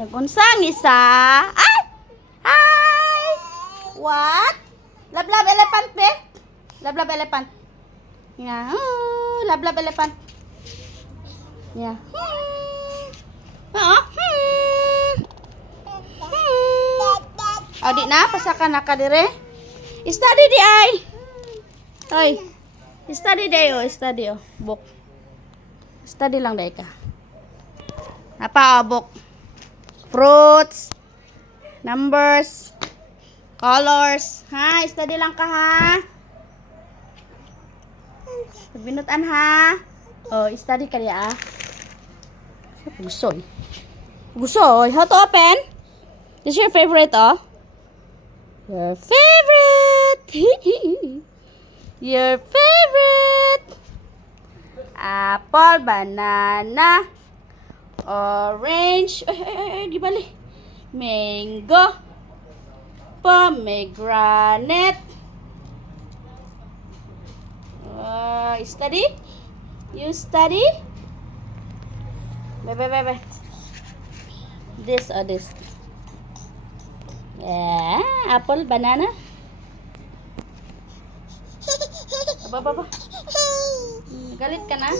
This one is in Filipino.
Nagunsang isa. Ay! Hi! What? Lablab elephant, be? Lablab elephant. Yeah. Lablab elephant. Yeah. Oh, di na pasaka na ka dire. Study di ay. Ay. Study day oh, study oh. Book. Study lang day ka. Apa oh, book. Fruits. Numbers. Colors. Ha, study lang ka ha. Binutan ha. Oh, study ka diya ah. Gustoy. Gustoy. How to open? This your favorite oh? Your favorite. Your favorite. Apple, banana, orange. Ay, di bali. Mango. Pomegranate. Study? You study? Bye. This or this? Yeah, apple, banana. Ba. Galit ka na?